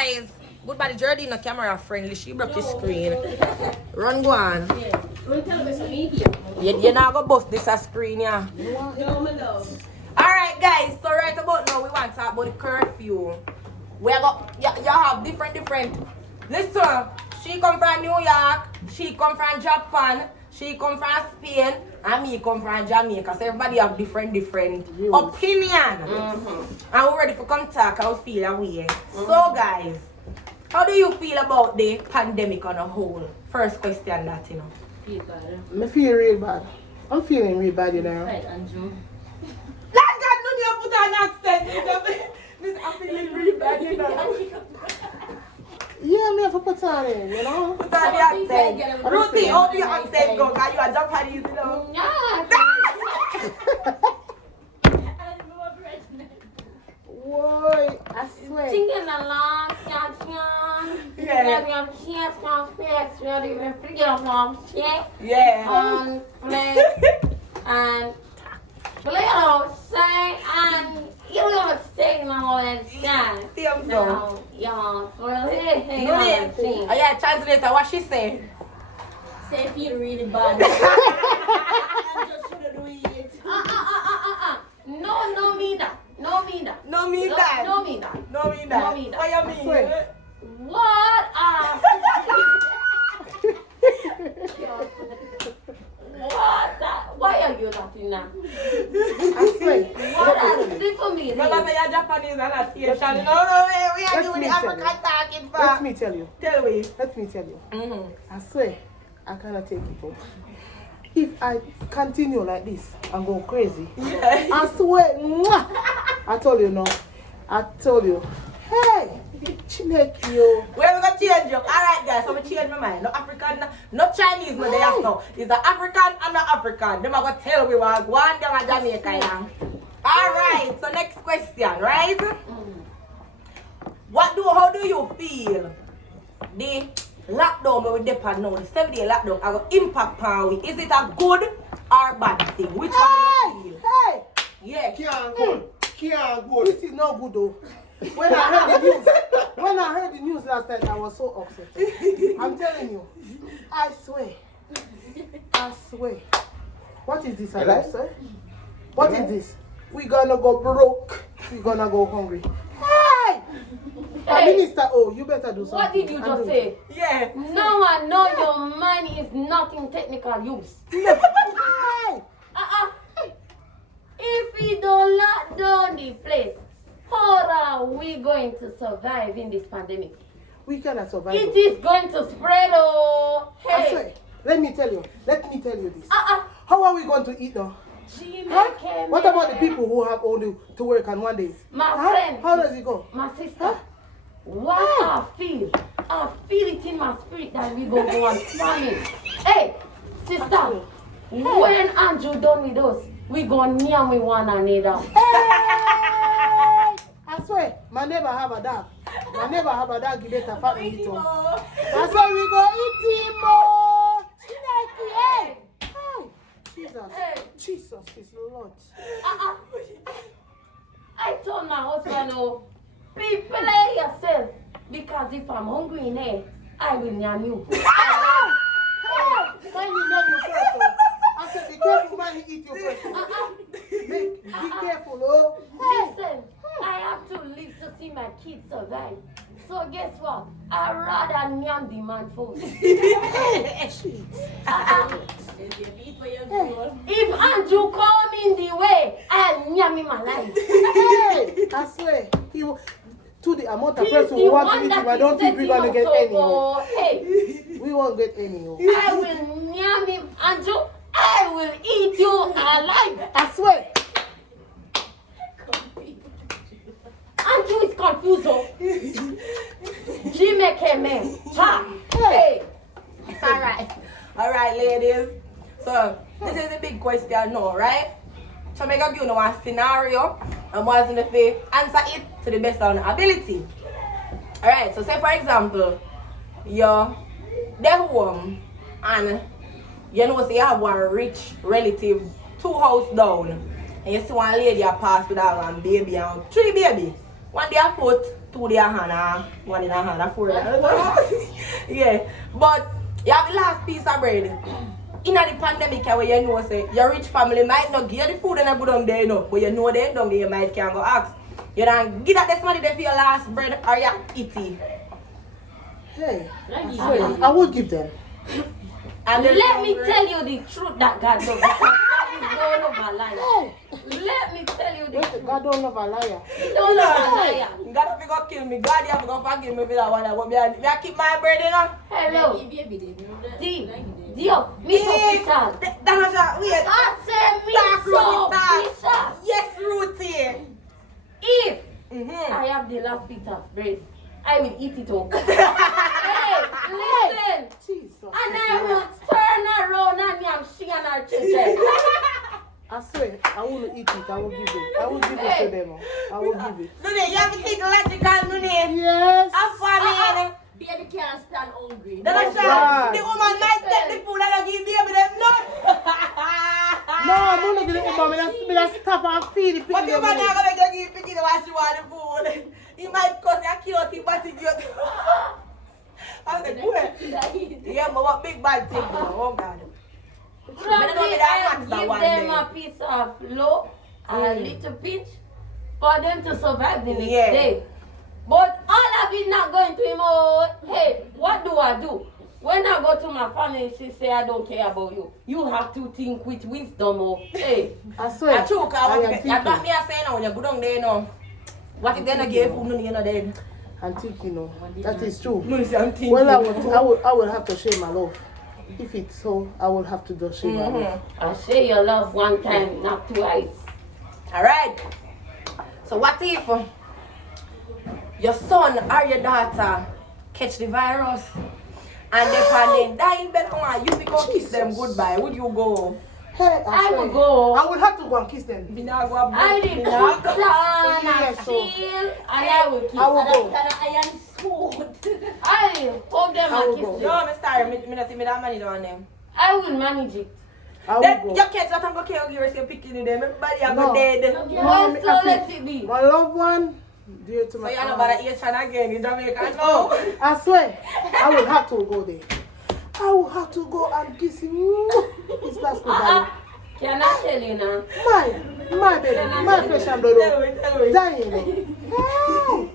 guys. Goodbye, Jordy, no camera friendly. She broke the screen. Run, go on. You're not gonna bust this a screen, yeah. Alright, guys. So, right about now, we want to talk about the curfew. We got, you have different. Listen, she come from New York, she come from Japan, she come from Spain, and me come from Jamaica. So, everybody have different opinion. And we're ready for come talk how we feel away. So, guys. How do you feel about the pandemic on a whole? First question that, you know. Feel bad. I feel real bad. I'm feeling real bad, you know. Right, Andrew. Like that, no need to put an accent. I'm feeling real bad, you know. Yeah, me have to put on in, you know. Put on the accent. Ruthie, how your accent go? Because you are Japanese, you know. Whoa, I swear. Singing along, Yeah. and play on say and you don't say no and stand. Same No, song. yeah, well, hey, No need. Oh yeah, translator, what she say? say feel really bad. I just shouldn't do it. No, me that. No mean that. No, me that. No mean that. No mean that. What you mean? Swear. What why are you laughing now? I swear. What are you for me? Remember say you're Japanese and not Asian. No, we are doing the African talking for. Let me tell you. Tell me. Let me tell you. Mm-hmm. I swear, I cannot take it off. If I continue like this and go crazy, I swear, mwah, I told you no. I told you. Hey, Chineke yo. Where we gonna change you? Alright guys, so we change my mind. No African, no Chinese, no they are so. It's the African and the African. Them are gonna tell we what one them are Jamaica young. Alright, so next question, right? How do you feel the lockdown we depend now, the 7-day lockdown, I will impact on we? Is it a good or bad thing? Which one do you feel? Hey, Yes. Can't go. Can't go. this is not good though. When I heard the news last night, I was so upset. I'm telling you, I swear. What is this about, sir? What is this? We gonna go broke. We gonna go hungry. Hey! Minister, oh, you better do something. What did you just say? Yeah. No one know your money is not in technical use. Hey! If we don't lock down the place, how are we going to survive in this pandemic? We cannot survive. It is going to spread, oh. I Hey. swear. Let me tell you this. How are we going to eat now? Jamaica, What about the people who have only to work on one day? My friend. How does it go? My sister, what I feel it in my spirit that we go on farming. Hey, sister, when Andrew done with us, we go near with one another. Hey! I swear, my neighbor have a dog. He better family eat him. That's why we go eat him more. Hey! Jesus is Lord. I told my husband, oh, prepare yourself because if I'm hungry in here, I will name you. When you know you first, oh. I said, be careful when you eat your first. Be careful, oh. Listen, I have to live to see my kids survive. So guess what? I rather name the man first. If Andrew come in the way, I'll name him alive. Hey! I swear, to the amount of person who want to eat him, I don't think we're going to get any. Oh. Hey, We won't get any. Oh. I will name him Andrew. I will eat you alive. I swear. Andrew is confused. Oh. Jamaica man. Ha. Hey. Alright, ladies. So, this is a big question now, right? So, I'm going to give you one scenario and what's going to answer it to the best of our ability. Alright, so say for example, you're home and you know, say you have one rich relative 2 houses down and you see one lady pass with her one baby and 3 baby. One day I put 2 day a hand, 1 in a hand, 4 in a hand. Yeah. But you have the last piece of bread. In the pandemic where you know say your rich family might not give you the food and go down there, you know, but you know they down there you might can go ask. You don't give that this money there for your last bread or you eat it. Hey, I will give them. And they're Let me hungry. tell you the truth that God does. God is no lover liar. Let me tell you the Wait, truth. God don't love a liar. He don't love a liar. God have to go kill me. God have to go forgive me for that one. But me I keep my bread, you know. Hello. Dio, me so Peter. That's not wait. I said me Talk, so Ruthie, talk. Peter. Yes, Ruthie. If Mm-hmm. I have the last bit of bread, I will eat it all. Hey, listen. Jesus. And I will turn around and I'm she and her children. I swear, I will eat it. I will give it. I will give it to them. I will give it. Nune, you have to think logical, Nune. Yes. I'm funny. Baby can't stand hungry. That's God. the woman might take the food and I give baby them No, I'm not going to eat me. I stop and feed the But people. you might not going to give picking what she want the food. He might cause a chaotic but he get. I was like, wait. Yeah, but what big bad thing, oh God. Probably that I'll max that give one them day. a piece of loaf and a little pinch for them to survive the next Yeah. day. But all of it not going to him. Oh, hey, what do I do? When I go to my family, she say I don't care about you. You have to think with wisdom. Oh, hey. I swear. That's true, I because am what thinking. me I say now when you go down there, you know. What if they not give food, you know, then? I'm thinking, no. That is true. No, see, I'm thinking. Well, I will have to share my love. If it's so, I will have to do share my love. I share your love one time, not twice. All right. So what if your son or your daughter catch the virus and they die in bed and you go kiss them goodbye? Would you go? Hey, I swear. will go. I will have to go and kiss them. Me not go I did put on Yes, and so- feel and I will kiss. I will go. I am smooth. I hold them I will and go. kiss them. No, me sorry. Me not think me that money down them. I will manage it. I Then will your go. kids that I'm going to kill you, you're picking them. Everybody are No. go dead. Well, me- so I let think it be. My loved one, dear to So my you're not about to eat again in Jamaica? No. Oh, I swear, I will have to go there. I will have to go and kiss him. His last goodbye. Can I tell you now? My baby, my flesh and blood. Tell me, tell me. Dying. Hey,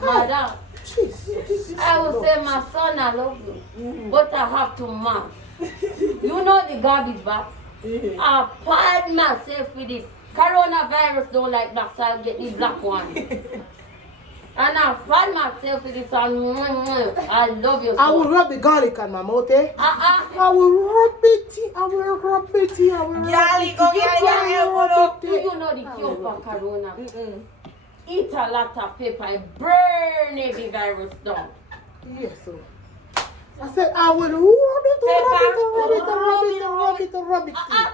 Madam, Jesus. I will say, my son, I love you, but I have to mark. You know the garbage bag? I pied myself with it. Coronavirus don't like black, so I'll get the black one. And I find myself with this and I love you so. I will rub the garlic on my mouth, eh? Uh-uh. I will rub it. I will rub it. I will rub Garlic, it. oh, garlic, I will rub Do it. you know the cure for corona? Mm-mm. Eat a lot of pepper and burn every virus down. Yes, sir. I said I will rub it, rub it. Uh-uh.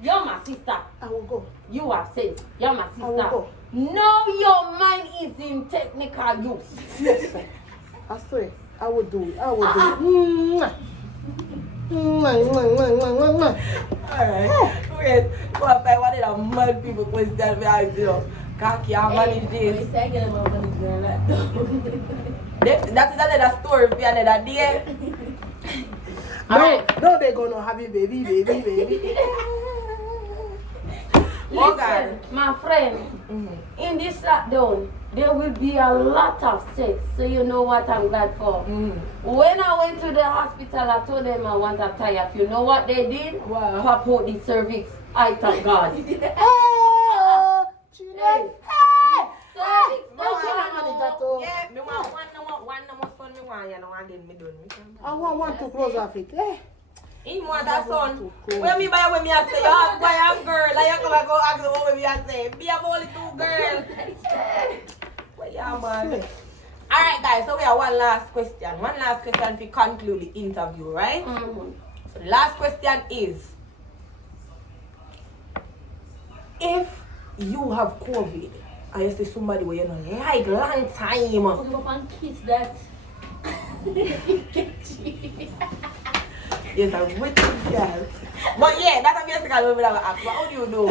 You're my sister. I will go. You have sense. You're my I will sister. go. Now your mind is in technical use. Yes, sir. I swear, I will do it. I will do it. Mwah. Mwah, mwah, mwah, mwah, mwah. Alright. Wait. Go and find one of the mad people question me ask you. Kaki, I manage this. That is another story for another day. No, they're gonna have a baby. Oh, Listen, God. my friend, in this lockdown, there will be a lot of sex. So you know what I'm glad for. When I went to the hospital, I told them I want a tie-up. You know what they did? Wow. Pop out the cervix. I thank God. Hey, Hey. hey. Cervix, No, don't I kill don't me. want it at all. Yeah, me want one no son, me want you know, and then me done. I want one to close off it. Eh? He want a son. When me buy when me I say, you have boy and girl, and you come and go ask me what me I say. Be a only 2 girls. Well, yeah, man. Alright guys, so we have one last question. One last question to conclude the interview, right? So the last question is, if you have COVID and you see somebody where you don't like long time, Go up and kiss that. Yes, a wicked girl. But yeah, that's a basically what we have to ask. What would you do?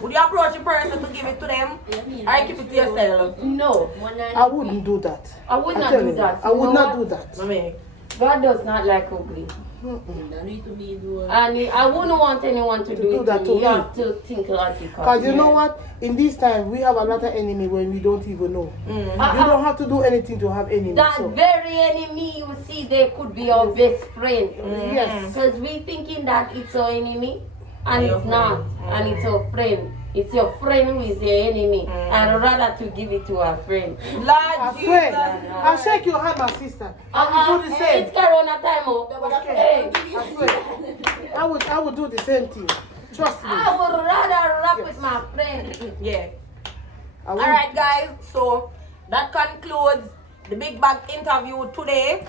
Would you approach a person to give it to them? Or keep it to yourself? No, I wouldn't do that. I would I not tell do you, that. I You would know not what? do that. Mommy. God does not like ugly. Don't need to be doing. And I wouldn't want anyone to do it that to to me. You me. have to think logically. Because you know what? In this time, we have a lot of enemy when we don't even know. You Uh-uh. don't have to do anything to have enemy. That So. very enemy you see, they could be our best friend. Yes. Because we thinking that it's our enemy, and Your it's not, and it's our friend. It's your friend who is the enemy. I'd rather to give it to our friend. Lord I Jesus. swear. I'll shake your hand, my sister. I would do the same. It's Corona time, oh. Hey, I swear. I would do the same thing. Trust me. I would rather rap with my friend. Yeah. I would. Alright guys, so that concludes the Big Bag interview today.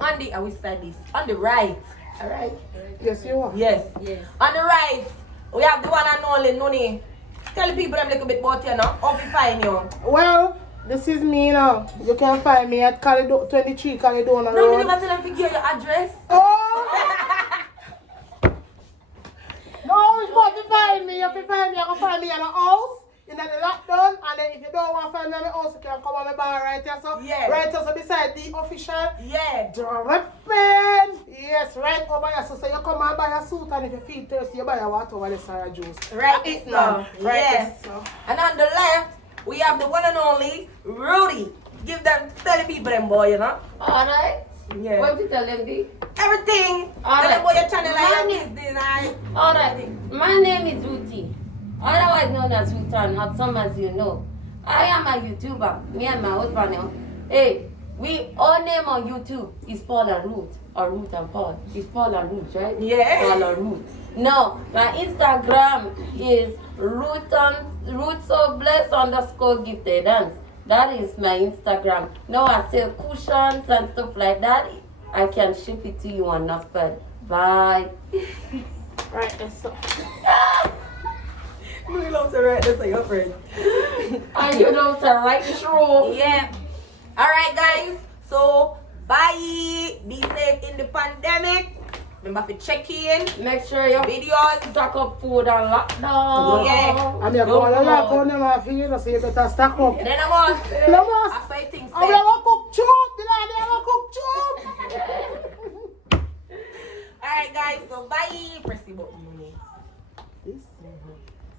On the, I will say this, on the right. Alright. Yes, you are. Yes. Yes. On the right, we have the one and only Nuni. Tell the people them a little bit about you, know. How we find you? Well, this is me now. You can find me at 23 Caledona No, me Road. never tell them to give your address. Oh! No, it's what to find me. If you find me, you can find me in a house. In the lockdown, and then if you don't want to find me in the house, you can come on my bar right here. So, Yeah. right here, so beside the official Yeah. dripping. Yes, right over here. So you come and buy a suit, and if you feel thirsty, you buy a water over the Sarah juice. Right That's it so. now. Right Yes. there, so. And on the left, we have the one and only Rudy. Give them, tell the people them boy, you know. Alright? Yeah. What you tell them, B? Everything. All Tell them right. about your channel and Money. your business, right? Alright, my name is Ruti, otherwise known as Rutan, as some as you know. I am a YouTuber, me and my husband. Hey, our name on YouTube is Paul and Ruth, or Ruth and Paul. It's Paul and Ruth, right? Yeah. Paul and Ruth. No, my Instagram is Ruth so blessed _ gifted dance. That is my Instagram. Now I sell cushions and stuff like that. I can ship it to you on Nuffed. Bye. Right there, so. We love to write this like your friend. And you know, to right through. Yeah. Alright guys. So bye. Be safe in the pandemic. Remember to check in. Make sure you Videos. stock up food and lockdown. Yeah. And you're going to lock on them off here, so you better stack up. Then I'm on. No more. After I think I'm